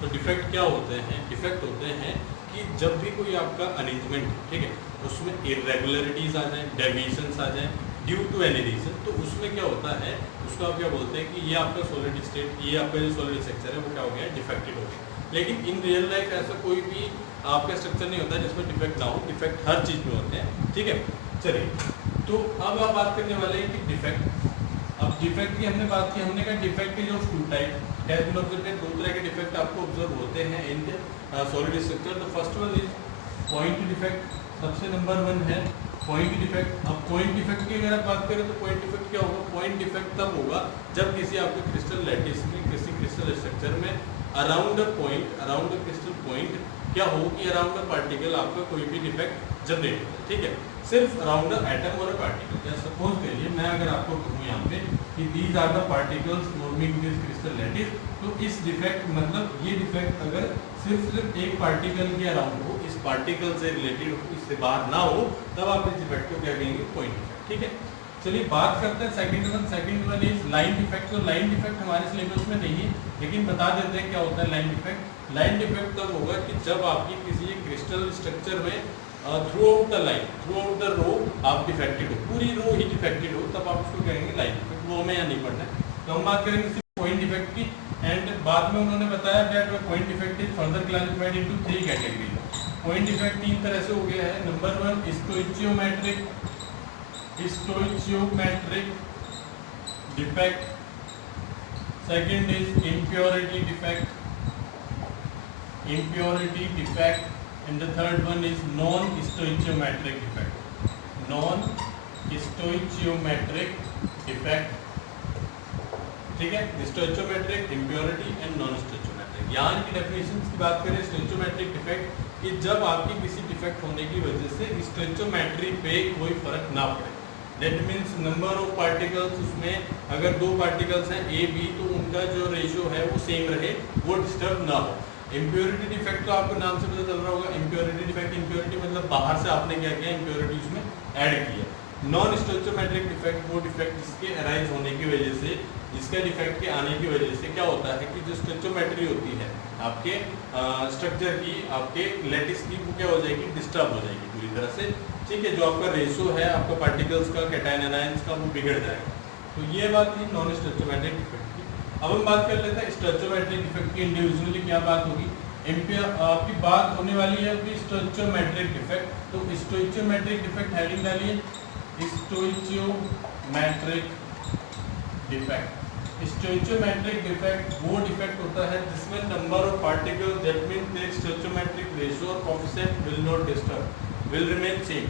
तो डिफेक्ट क्या होते हैं? डिफेक्ट होते हैं कि जब भी कोई आपका अरेंजमेंट है, ठीक है, उसमें इरेगुलरिटीज आ जाए, डेविएशंस आ जाए ड्यू टू एनी रीजन, तो उसमें क्या होता है, उसको आप क्या बोलते हैं कि ये आपका सॉलिड स्टेट, ये आपका जो सॉलिड स्ट्रक्चर है वो क्या हो गया, डिफेक्टेड हो गया। लेकिन इन रियल लाइफ ऐसा कोई भी आपका स्ट्रक्चर नहीं होता जिसमें डिफेक्ट ना हो। डिफेक्ट हर चीज़ में होते हैं, ठीक है। चलिए, तो अब आप बात करने वाले हैं कि डिफेक्ट। अब डिफेक्ट की हमने बात की, हमने कहा defect is of two type, has been observed. दो तरह के डिफेक्ट आपको ऑब्जर्व होते हैं in solid structure. The first one is point defect, सबसे नंबर 1 है पॉइंट डिफेक्ट। अब पॉइंट डिफेक्ट की अगर आप बात करें तो पॉइंट डिफेक्ट क्या होगा? पॉइंट डिफेक्ट तब होगा जब किसी आपके क्रिस्टल लैटिस में, किसी क्रिस्टल स्ट्रक्चर में around a point, around a crystal point क्या हो कि अराउंड अ पार्टिकल आपका कोई भी डिफेक्ट जनरेट हो, ठीक है, सिर्फ अराउंड अ एटम और अ पार्टिकल। या सपोज करिए मैं अगर आपको कहूँ यहाँ पे कि these are the particles forming this crystal lattice, तो इस डिफेक्ट मतलब ये डिफेक्ट अगर सिर्फ एक पार्टिकल के अराउंड हो, इस पार्टिकल से रिलेटेड हो, इससे बाहर ना हो, तब आप इस डिफेक्ट को क्या कहेंगे? पॉइंट डिफेक्ट, ठीक है। चलिए बात करते हैं second one. Second one is line defect. तो लाइन डिफेक्ट हमारे सिलेबस में नहीं है, लेकिन बता देते हैं क्या होता है लाइन डिफेक्ट। लाइन डिफेक्ट तब होगा कि जब आपकी किसी क्रिस्टल स्ट्रक्चर में throughout the line, throughout the row आप डिफेक्टेड हो, पूरी रो ही डिफेक्टेड हो, तब आप उसको कहेंगे लाइन डिफेक्ट। वो हमें यहाँ नहीं पढ़ना है, तो हम बात करेंगे सिर्फ पॉइंट डिफेक्ट की। एंड बाद में उन्होंने बताया that point defect is further classified into 3 categories. Point defect 3 तरह से हो गया है। Number 1 stoichiometric, stoichiometric defect. Second is impurity defect, impurity defect, and the third one is non-stoichiometric defect, non-stoichiometric defect, ठीक है। स्टोइचियोमेट्रिक, इम्प्योरिटी एंड नॉन स्टोइचियोमेट्रिक। यहाँ की definition की बात करें स्टोइचियोमेट्रिक डिफेक्ट कि जब आपकी किसी डिफेक्ट होने की वजह से स्टोइचियोमेट्री पे कोई फर्क ना पड़े। That means number of particles, उसमें अगर 2 पार्टिकल्स हैं ए बी, तो उनका जो रेशियो है वो सेम रहे, वो डिस्टर्ब ना हो। इम्प्योरिटी डिफेक्ट तो आपको नाम से पता चल रहा होगा, इम्प्योरिटी डिफेक्ट, इम्प्योरिटी मतलब बाहर से आपने क्या किया, इम्प्योरिटी उसमें ऐड किया। नॉन स्टोइचियोमेट्रिक डिफेक्ट वो डिफेक्ट जिसके अराइज होने की वजह से, जिसके डिफेक्ट के आने की वजह से क्या होता है कि जो स्टोइचियोमेट्री होती है आपके स्ट्रक्चर की, आपके लैटिस की, वो क्या हो जाएगी, डिस्टर्ब हो जाएगी पूरी तरह से, ठीक है। जो आपका रेशियो है आपका पार्टिकल्स का, कैटायन एनायंस का, वो बिगड़ जाएगा। तो ये बात थी नॉन स्टोइचियोमेट्रिक डिफेक्ट की। अब हम बात कर लेते हैं स्टोइचियोमेट्रिक डिफेक्ट की। इंडिविजुअली क्या बात होगी, आपकी बात होने वाली है कि स्टोइचियोमेट्रिक डिफेक्ट। तो स्टोइचियोमेट्रिक डिफेक्ट हेडिंग डालिए, स्टोइचियोमेट्रिक डिफेक्ट। स्टोइचियोमेट्रिक डिफेक्ट वो डिफेक्ट होता है जिसमें number of particles, that means there stoichiometric ratio और coefficient will not disturb, will remain same.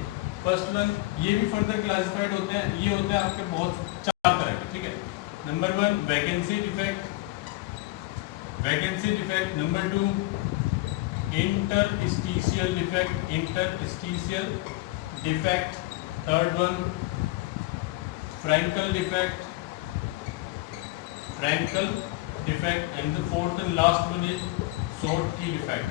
First one, ये भी फर्दर क्लासिफाइड होते हैं, ये होते हैं आपके बहुत 4 तरह के, ठीक है। Number 1 vacancy defect, vacancy defect. Number 2 interstitial defect, interstitial defect. Third one Frenkel defect, Frenkel defect. And the fourth and last one is Schottky defect,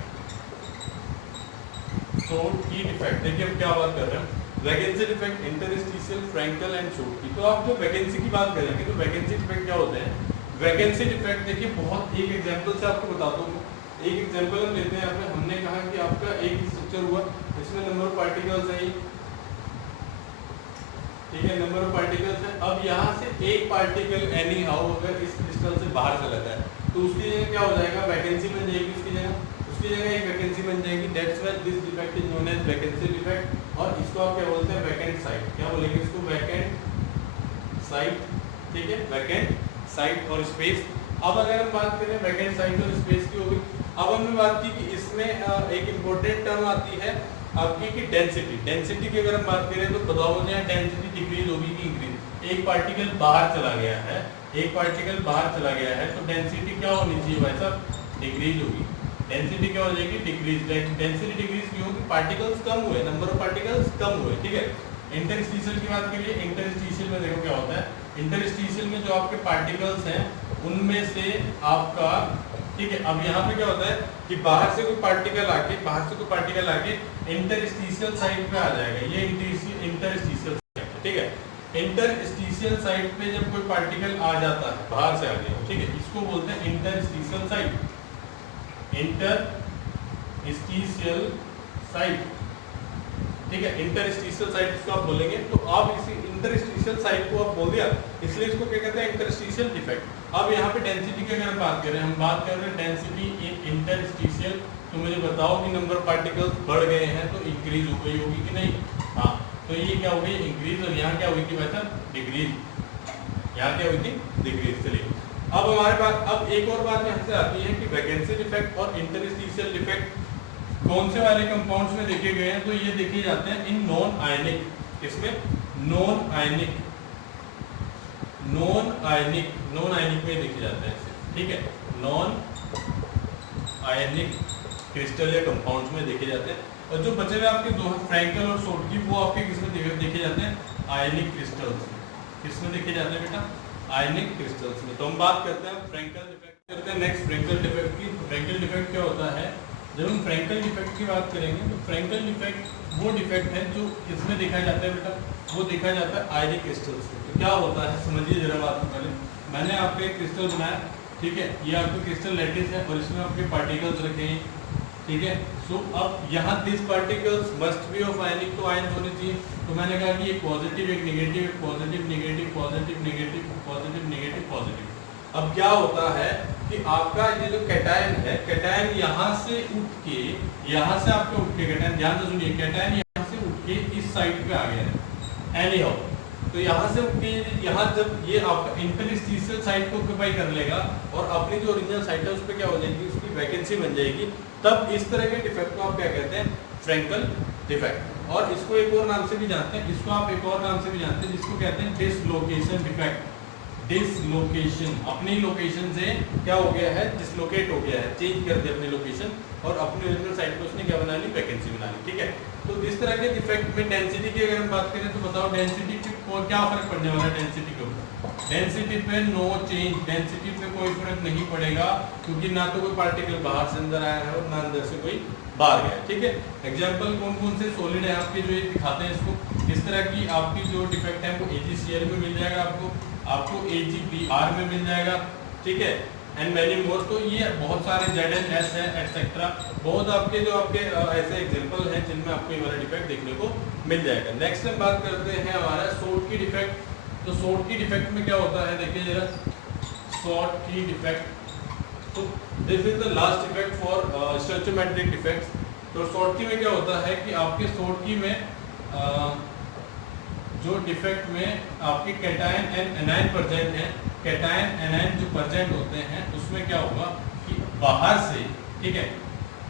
Schottky defect. देखिए अब क्या बात कर रहे हैं, vacancy defect, interstitial, Frenkel and Schottky. तो आप जो वैकेंसी की बात करेंगे तो वैकेंसी डिफेक्ट क्या होते हैं? वैकेंसी डिफेक्ट देखिए बहुत, एक एग्जांपल से आपको बताता हूँ। एक एग्जांपल हम लेते हैं, यहाँ पे हमने कहा कि आपका एक स्ट्रक्चर हुआ, इसमें नंबर ऑफ पार्टिकल्स है, ठीक है, नंबर ऑफ पार्टिकल्स है। अब यहाँ से एक पार्टिकल एनी हाउ अगर इस क्रिस्टल से बाहर चला जाए तो उसकी जगह क्या हो जाएगा, वैकेंसी बन जाएगी उसकी जगह एक वैकेंसी बन जाएगी। That's why this defect is known as vacancy defect. और इसको आप क्या बोलते हैं, वैकेंट साइट। क्या बोलेंगे इसको, वैकेंट साइट, ठीक है, वैकेंट साइट और स्पेस। अब अगर हम बात करें वैकेंट साइट और स्पेस की होगी, अब हमने बात की कि इसमें एक इम्पोर्टेंट टर्म आती है आपकी कि डेंसिटी। डेंसिटी की अगर हम बात करें तो बताओ मुझे, डेंसिटी डिक्रीज होगी कि इंक्रीज? एक पार्टिकल बाहर चला गया है, एक पार्टिकल बाहर चला गया है, तो डेंसिटी क्या होनी चाहिए भाई साहब, डिक्रीज होगी। डेंसिटी क्या हो जाएगी, डिक्रीज। डेंसिटी डिक्रीज क्यों होगी, पार्टिकल्स कम हुए, नंबर ऑफ पार्टिकल्स कम हुए, ठीक है। इंटरस्टिशियल की बात करिए, इंटरस्टिशियल में देखो क्या होता है, इंटरस्टिशियल में जो आपके पार्टिकल्स हैं उनमें से आपका, ठीक है, अब यहाँ पे क्या होता है कि बाहर से कोई पार्टिकल आके इंटरस्टिशियल साइड पे आ जाएगा, ये इंटरस्टिशियल साइड, ठीक है। इंटरस्टिशियल साइड पे जब कोई पार्टिकल आ जाता है बाहर से आ गया, ठीक है, इसको बोलते हैं इंटरस्टिशियल साइड, इंटरस्टिशियल साइट, ठीक है, इंटरस्टिशियल साइट इसको आप बोलेंगे। तो आप इसी इंटरस्टिशियल साइट को आप बोल दिया, इसलिए इसको क्या कहते हैं, इंटरस्टिशियल डिफेक्ट। अब यहाँ पे डेंसिटी की अगर हम बात करें, हम बात कर रहे हैं डेंसिटी इन इंटरस्टिशियल, तो मुझे बताओ कि नंबर ऑफ पार्टिकल्स बढ़ गए हैं तो इंक्रीज हो गई होगी कि नहीं? हाँ, तो ये क्या हो गई, इंक्रीज, और यहाँ क्या हुई थी भाई साहब, डिक्रीज। यहाँ क्या हुई थी, डिक्रीज। चलिए अब हमारे पास अब एक और बात यहाँ से आती है कि वैकेंसी डिफेक्ट और इंटरस्टिशियल डिफेक्ट कौन से वाले कंपाउंड्स में देखे गए हैं? तो ये देखे जाते हैं इन नॉन आयनिक, इसमें नॉन आयनिक में देखे जाते हैं, ठीक है, नॉन आयनिक क्रिस्टल या कंपाउंड्स में देखे जाते हैं। और जो बचे हुए आपके दो फ्रैंकल और शॉर्टकी, वो आपके किसमें देखे जाते हैं, आयनिक क्रिस्टल्स में। किसमें देखे जाते हैं बेटा, आयनिक क्रिस्टल्स में। तो हम बात करते हैं फ्रैंकल डिफेक्ट करते हैं नेक्स्ट फ्रैंकल डिफेक्ट की। फ्रैंकल डिफेक्ट क्या होता है? जब हम फ्रैंकल डिफेक्ट की बात करेंगे तो फ्रैंकल डिफेक्ट वो डिफेक्ट है जो किसमें देखा जाता है बेटा, वो देखा जाता है आयनिक क्रिस्टल्स में। तो क्या होता है समझिए जरा बात को पहले। मैंने आपको एक क्रिस्टल बनाया, ठीक है, ये आपका क्रिस्टल लैटिस है और इसमें आपके पार्टिकल्स रखे हैं, ठीक है। सो अब यहाँ this particles must be of ionic, तो आयन होने चाहिए। तो मैंने कहा कि एक पॉजिटिव, एक नेगेटिव, एक positive negative, positive negative, positive negative, positive. अब क्या होता है कि आपका ये जो कैटायन है, कैटायन यहाँ से उठ के, यहाँ से आपके उठ के कैटायन, ध्यान से सुनिए, कैटायन यहाँ से उठ के इस साइड पे आ गया है एनी हाउ। तो यहाँ से उठ के यहाँ जब ये आपका इंटरस्टिशियल साइट को ऑक्यूपाई कर लेगा और अपनी जो ओरिजिनल साइट है उस पर क्या हो जाएगी, उसकी वैकेंसी बन जाएगी, तब इस तरह के डिफेक्ट को आप क्या कहते हैं, फ्रैंकल डिफेक्ट। और इसको एक और नाम से भी जानते हैं, इसको आप एक और नाम से भी जानते हैं जिसको कहते हैं डिसलोकेशन डिफेक्ट। डिसलोकेशन, अपनी लोकेशन से क्या हो गया है, डिसलोकेट हो गया है, चेंज कर दिया अपनी लोकेशन और अपनी ओरिजिनल साइट को उसने क्या बना ली, वैकेंसी बना ली, ठीक है। तो इस तरह के डिफेक्ट में डेंसिटी की अगर हम बात करें तो बताओ डेंसिटी पे क्या फर्क पड़ने वाला है, डेंसिटी के ऊपर? डेंसिटी पे नो चेंज, डेंसिटी पे कोई फर्क नहीं पड़ेगा क्योंकि ना तो कोई पार्टिकल बाहर से अंदर आया है और ना अंदर से कोई बाहर गया है, ठीक है। एग्जांपल कौन कौन से सॉलिड है आपके जो ये दिखाते हैं इसको, इस तरह की आपकी जो डिफेक्ट है वो AgCl में मिल जाएगा, आपको AgBr में मिल जाएगा, ठीक है, एंड मैनी मोर। तो ये बहुत सारे ZnS है एटसेट्रा, बहुत आपके जो आपके ऐसे एग्जांपल हैं जिनमें आपको ये वाला डिफेक्ट देखने को मिल जाएगा। नेक्स्ट हम बात करते हैं हमारा शॉर्टकी डिफेक्ट। तो शॉर्टकी डिफेक्ट में क्या होता है, देखिए जरा, शॉर्टकी डिफेक्ट, तो this is the last defect for stoichiometric defects. तो शॉर्टकी में क्या होता है कि आपके शॉर्टकी में जो डिफेक्ट में आपके कैटायन एंड एनायन प्रेजेंट है, कैटायन एनायन जो प्रेजेंट होते हैं उसमें क्या होगा कि बाहर से, ठीक है,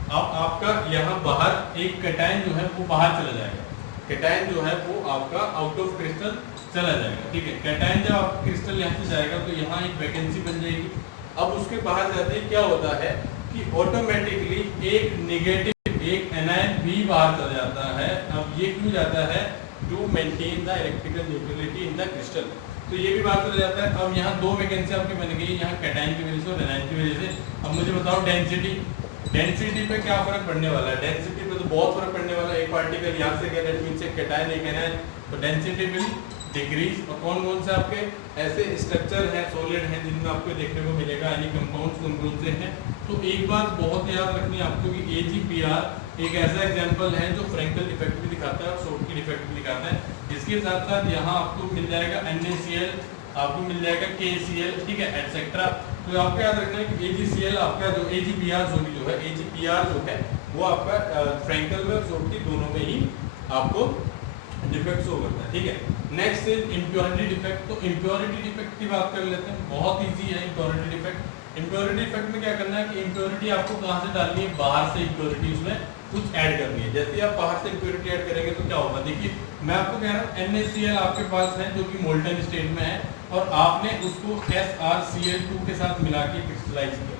अब आपका यहाँ बाहर एक कैटायन जो है वो बाहर चला जाएगा, कैटायन जो है वो आपका आउट ऑफ क्रिस्टल चला जाएगा, ठीक है। कैटायन जब आपका क्रिस्टल यहाँ से जाएगा तो यहाँ एक वैकेंसी बन जाएगी। अब उसके बाहर जाते ही क्या होता है कि ऑटोमेटिकली एक नेगेटिव, एक एनायन भी बाहर चला जाता है। अब ये क्यों जाता है, to maintain the electrical neutrality in the crystal, तो ये भी बात हो जाता है। अब यहाँ दो वैकेंसी आपकी बन गई, यहाँ कैटायन की वजह से और एनायन की वजह से। अब मुझे बताओ डेंसिटी, डेंसिटी पे क्या फर्क पड़ने वाला है? डेंसिटी पे तो बहुत फर्क पड़ने वाला है। एक पार्टिकल यहाँ से गया, दैट मींस एक कैटायन एक एनायन, तो डेंसिटी विल डिक्रीज। और कौन कौन से आपके ऐसे स्ट्रक्चर हैं, सॉलिड हैं जिनमें आपको देखने को मिलेगा, यानी कंपाउंड्स कौन कौन से हैं? तो एक बात बहुत याद रखनी है आपको कि AgBr एक ऐसा एग्जाम्पल है जो फ्रैंकल डिफेक्ट भी दिखाता है और शॉर्टकी डिफेक्ट भी दिखाता है। इसके साथ साथ यहाँ आपको मिल जाएगा NaCl, आपको मिल जाएगा KCl, ठीक है, एटसेट्रा। तो आपको याद रखना है कि AgCl आपका जो AgBr जो है, AgBr जो है वो आपका फ्रैंकल में और शॉर्टकी दोनों में ही आपको डिफेक्ट शो करता है, ठीक है। Next is impurity defect. तो इम्प्योरिटी डिफेक्ट की बात कर लेते हैं, बहुत ईजी है इम्प्योरिटी डिफेक्ट। इम्प्योरिटी डिफेक्ट में क्या करना है कि इम्प्योरिटी आपको कहाँ से डालनी है, बाहर से इम्प्योरिटी उसमें कुछ ऐड करनी है। जैसे आप बाहर से इम्प्योरिटी ऐड करेंगे तो क्या होगा, देखिए मैं आपको कह रहा हूँ NaCl आपके पास है जो कि मोल्टन स्टेट में है और आपने उसको SrCl2 के साथ मिला के क्रिस्टलाइज किया,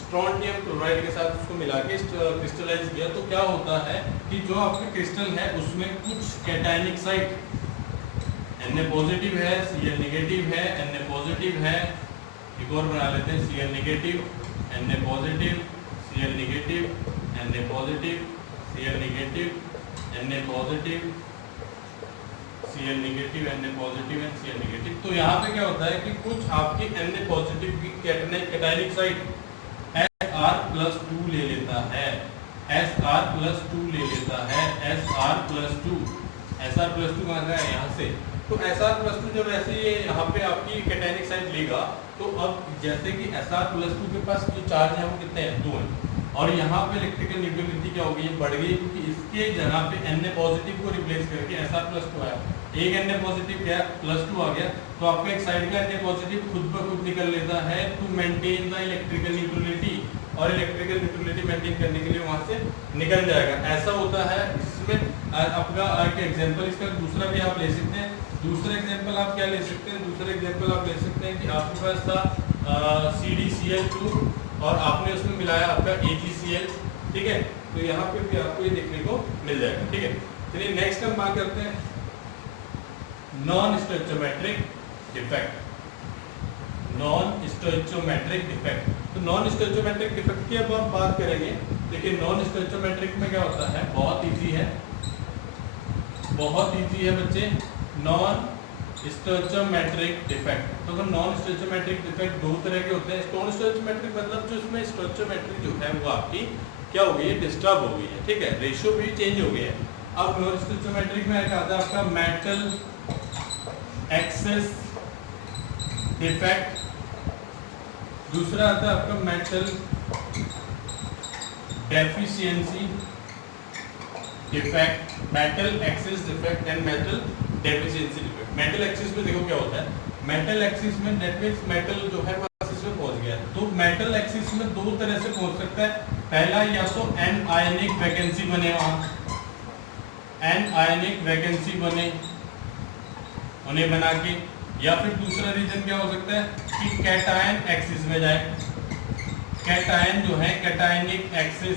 स्ट्रोंटियम क्लोराइड के साथ उसको मिला के क्रिस्टलाइज किया। तो क्या होता है कि जो आपके क्रिस्टल है उसमें कुछ कैटायनिक साइट, Na पॉजिटिव है, Cl नेगेटिव है, Na पॉजिटिव है, एक और बना लेते हैं Cl negative, Na positive, Cl negative, Na positive, Cl negative, Na positive, Cl negative, Na positive and Cl negative. तो यहाँ पे क्या होता है कि कुछ आपकी Na पॉजिटिव की cationic site Sr+ plus two ले लेता है, SR प्लस टू ले लेता है, SR plus two, SR plus two कहाँ है, यहाँ से। तो SR प्लस टू जब ऐसे ये यहाँ पे आपकी कैटायनिक साइड लेगा, तो अब जैसे कि SR प्लस टू के पास जो चार्ज है वो कितने हैं, 2 हैं, और यहाँ पे इलेक्ट्रिकल न्यूट्रलिटी क्या होगी, ये बढ़ गई, क्योंकि इसके जगह पे Na पॉजिटिव को रिप्लेस करके SR प्लस टू आया, एक Na पॉजिटिव क्या प्लस टू आ गया, तो आपका एक साइड का Na पॉजिटिव खुद ब खुद निकल लेता है to maintain the electrical neutrality, और इलेक्ट्रिकल न्यूट्रलिटी मेंटेन करने के लिए वहां से निकल जाएगा। ऐसा होता है इसमें आपका एक एग्जांपल, इसका दूसरा भी आप ले सकते हैं। दूसरा एग्जांपल आप क्या ले सकते हैं, दूसरा एग्जांपल आप ले सकते हैं कि आपके पास था CdCl2 और आपने उसमें मिलाया आपका AgCl, ठीक है, तो यहाँ पे भी आपको ये देखने को मिल जाएगा, ठीक है। चलिए नेक्स्ट हम बात करते हैं नॉन स्टोइचोमेट्रिक डिफेक्ट, नॉन स्टोइचोमेट्रिक डिफेक्ट। तो नॉन स्टोइचोमेट्रिक डिफेक्ट की अब हम बात करेंगे। देखिए नॉन स्टोइचोमेट्रिक में क्या होता है, बहुत इजी है, बहुत इजी है बच्चे, नॉन स्टोइचोमेट्रिक डिफेक्ट। तो अगर नॉन स्टोइचोमेट्रिक डिफेक्ट दो तरह के होते हैं। नॉन स्टोइचोमेट्रिक मतलब जो इसमें स्टोइचोमेट्री जो है वो आपकी क्या हो गई है, डिस्टर्ब हो गई है, ठीक है, रेशियो भी चेंज हो गया है। अब नॉन स्टोइचोमेट्रिक में क्या आता है आपका मेटल एक्सेस डिफेक्ट, दूसरा आता है आपका metal deficiency defect, metal axis defect and metal deficiency defect. Metal axis में देखो क्या होता है, मेटल एक्सिस में दैट मींस मेटल जो है एक्सिस में पहुंच गया, तो मेटल एक्सिस में दो तरह से पहुंच सकता है। पहला या तो एन आयनिक वैकेंसी बने, वहां एन आयनिक वैकेंसी बने उन्हें बना के, या फिर दूसरा रीजन क्या हो सकता है कि कैटायन एक्सिस में जाए, कैटायन जो है cationic axis,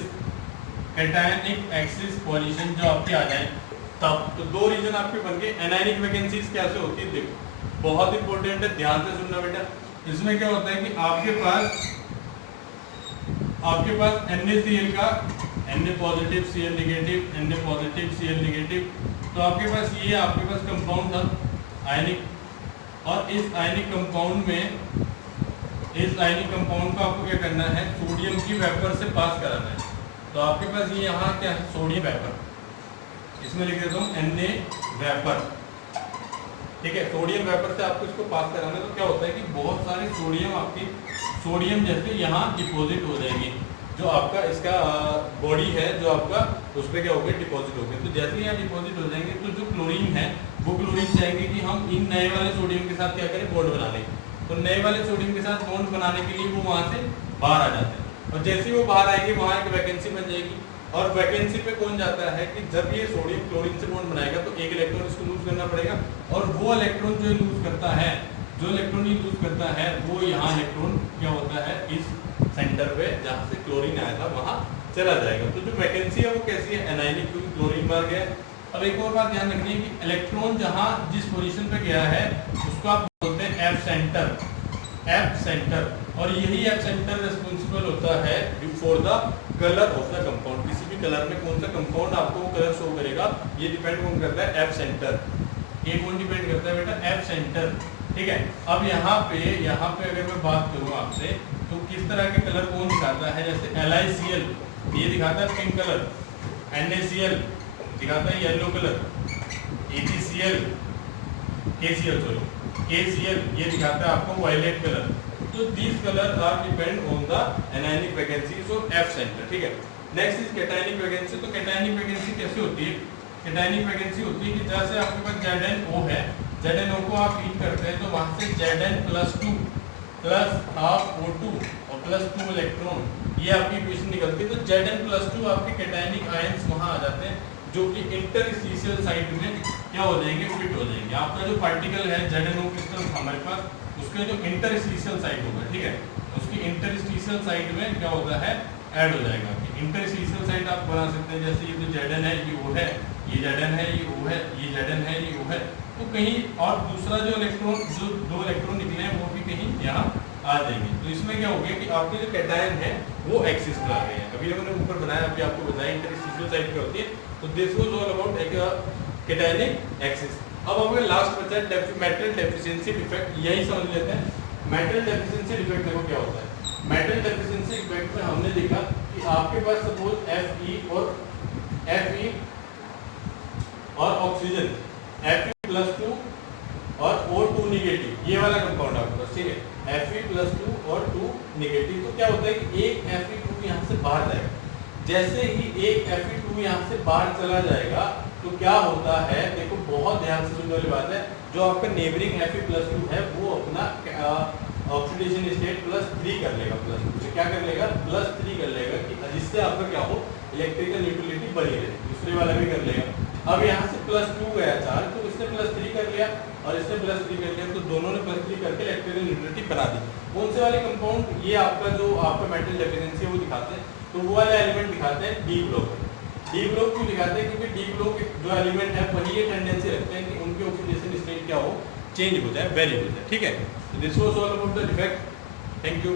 cationic axis position जो आपकी आ जाए तब। तो दो रीजन आपके बन गए। एनायनिक वैकेंसीज कैसे होती है, देखो बहुत इंपॉर्टेंट है, ध्यान से सुनना बेटा। इसमें क्या होता है कि आपके पास NaCl का Na positive Cl negative, Na positive Cl negative, तो आपके पास ये आपके पास कंपाउंड था आयनिक, और इस आयनिक कंपाउंड में, इस आयनिक कंपाउंड को आपको क्या करना है, सोडियम की वेपर से पास कराना है। तो आपके पास ये यहाँ क्या है, सोडियम वेपर, इसमें लिख देता हूँ Na वेपर, ठीक है, सोडियम वेपर से आपको इसको पास कराना है। तो क्या होता है कि बहुत सारे सोडियम आपकी, सोडियम जैसे यहाँ डिपॉजिट हो जाएंगे, जो आपका इसका बॉडी है जो आपका, उस पर क्या हो गया, डिपॉजिट हो गए। तो जैसे यहाँ डिपॉजिट हो जाएंगे तो जो क्लोरीन है वो क्लोरीन चाहेंगे कि हम इन नए वाले सोडियम के साथ क्या करें, बॉन्ड बना लें। तो नए वाले सोडियम के साथ बॉन्ड बनाने के लिए वो वहाँ से बाहर आ जाते हैं, और जैसे ही वो बाहर आएंगे वहाँ एक वैकेंसी बन जाएगी, और वैकेंसी पे कौन जाता है कि जब ये सोडियम क्लोरीन से बॉन्ड बनाएगा तो एक इलेक्ट्रॉन इसको लूज करना पड़ेगा, और वो इलेक्ट्रॉन जो लूज करता है, जो इलेक्ट्रॉन ये लूज करता है वो यहाँ इलेक्ट्रॉन क्या होता है, इस सेंटर पे जहाँ से क्लोरीन आया था वहाँ चला जाएगा। तो जो वैकेंसी है वो कैसी है, एनायनिक, क्योंकि क्लोरीन मार गया। अब एक और बात ध्यान रखनी है कि इलेक्ट्रॉन जहाँ जिस पोजीशन पे गया है उसको आप बोलते हैं एफ सेंटर, एफ सेंटर, और यही एफ सेंटर रिस्पॉन्सिबल होता है for the colour of the compound. किसी भी कलर में कौन सा कंपाउंड आपको वो कलर शो करेगा, ये डिपेंड कौन करता है, एफ सेंटर। ये कौन डिपेंड करता है बेटा, एफ सेंटर, ठीक है। अब यहाँ पे अगर मैं बात करूँ आपसे तो किस तरह के कलर कौन दिखाता है, जैसे LiCl ये दिखाता है पिंक कलर, NaCl दिखाता है येलो कलर, AgCl KCl ये दिखाता है आपको वायलेट कलर। तो this colour are depend on the anionic vacancies of F centre, ठीक है। Next is cationic vacancy. तो कैटायनिक वैकेंसी कैसे होती है, कैटायनिक वैकेंसी होती है कि जैसे आपके पास ZnO है, ZnO को आप हीट करते हैं तो वहाँ से Zn+2 प्लस हाफ O2 और +2 इलेक्ट्रॉन, ये आपकी इक्वेशन निकलती है। तो Zn+2 आपके कैटायनिक आयंस वहाँ आ जाते हैं जो कि इंटरस्टिशियल साइड में क्या हो जाएंगे, फिट हो जाएंगे। आपका जो पार्टिकल है ZnO क्रिस्टल हमारे पास, उसके जो इंटरस्टिशियल साइड होगा, ठीक है, उसकी इंटरस्टिशियल साइड में क्या होता है, ऐड हो जाएगा। इंटरस्टिशियल साइड आप बना सकते हैं, जैसे ये जो Zn है ये O है, ये Zn है ये O है, ये Zn है ये O है, तो कहीं और दूसरा जो इलेक्ट्रॉन, जो दो इलेक्ट्रॉन निकले हैं वो भी कहीं यहाँ आ जाएंगे। तो इसमें क्या हो गया कि आपके जो कैटायन है वो एक्सिस पर आ गए हैं। अभी हमने ऊपर बनाया, अभी आपको बताया इंटरस्टिशियल साइड पे होती है। तो this was all about cationic axis. अब हमें लास्ट बचा है मेटल डेफिशिएंसी डिफेक्ट, यही समझ लेते हैं। मेटल डेफिशिएंसी डिफेक्ट देखो क्या होता है। मेटल डेफिशिएंसी इफेक्ट में हमने देखा कि आपके पास सपोज Fe और ऑक्सीजन Fe+2 और O2 नेगेटिव, ये वाला कंपाउंड आपके पास, ठीक है, Fe+2 और 2 नेगेटिव। तो क्या होता है कि एक Fe2 यहाँ से बाहर जाएगा, जैसे ही एक Fe2 यहाँ से बाहर चला जाएगा तो क्या होता है, देखो बहुत ध्यान से सुनने वाली बात है, जो आपका नेबरिंग Fe+2 है वो अपना ऑक्सीडेशन स्टेट +3 कर लेगा, +2 से क्या कर लेगा, +3 कर लेगा, कि जिससे आपका क्या हो, इलेक्ट्रिकल न्यूट्रलिटी बनी रहे। दूसरे वाला भी कर लेगा। अब यहाँ से +2 गया चार्ज, तो इसने +3 कर लिया और इसने +3 कर लिया, तो दोनों ने +3 करके इलेक्ट्रिकल न्यूट्रलिटी बना दी। कौन से वाले कंपाउंड, ये आपका जो आपका मेटल डेफिशिएंसी है वो दिखाते हैं, तो वो वाले एलिमेंट दिखाते हैं डी ब्लॉक। डी ब्लॉक क्यों दिखाते हैं, क्योंकि डी ब्लॉक जो एलिमेंट है वही ये टेंडेंसी रखते हैं कि उनकी ऑक्सीडेशन स्टेट क्या हो, चेंज हो जाए, वेरी हो जाए, ठीक है। This was all about the defect. Thank you.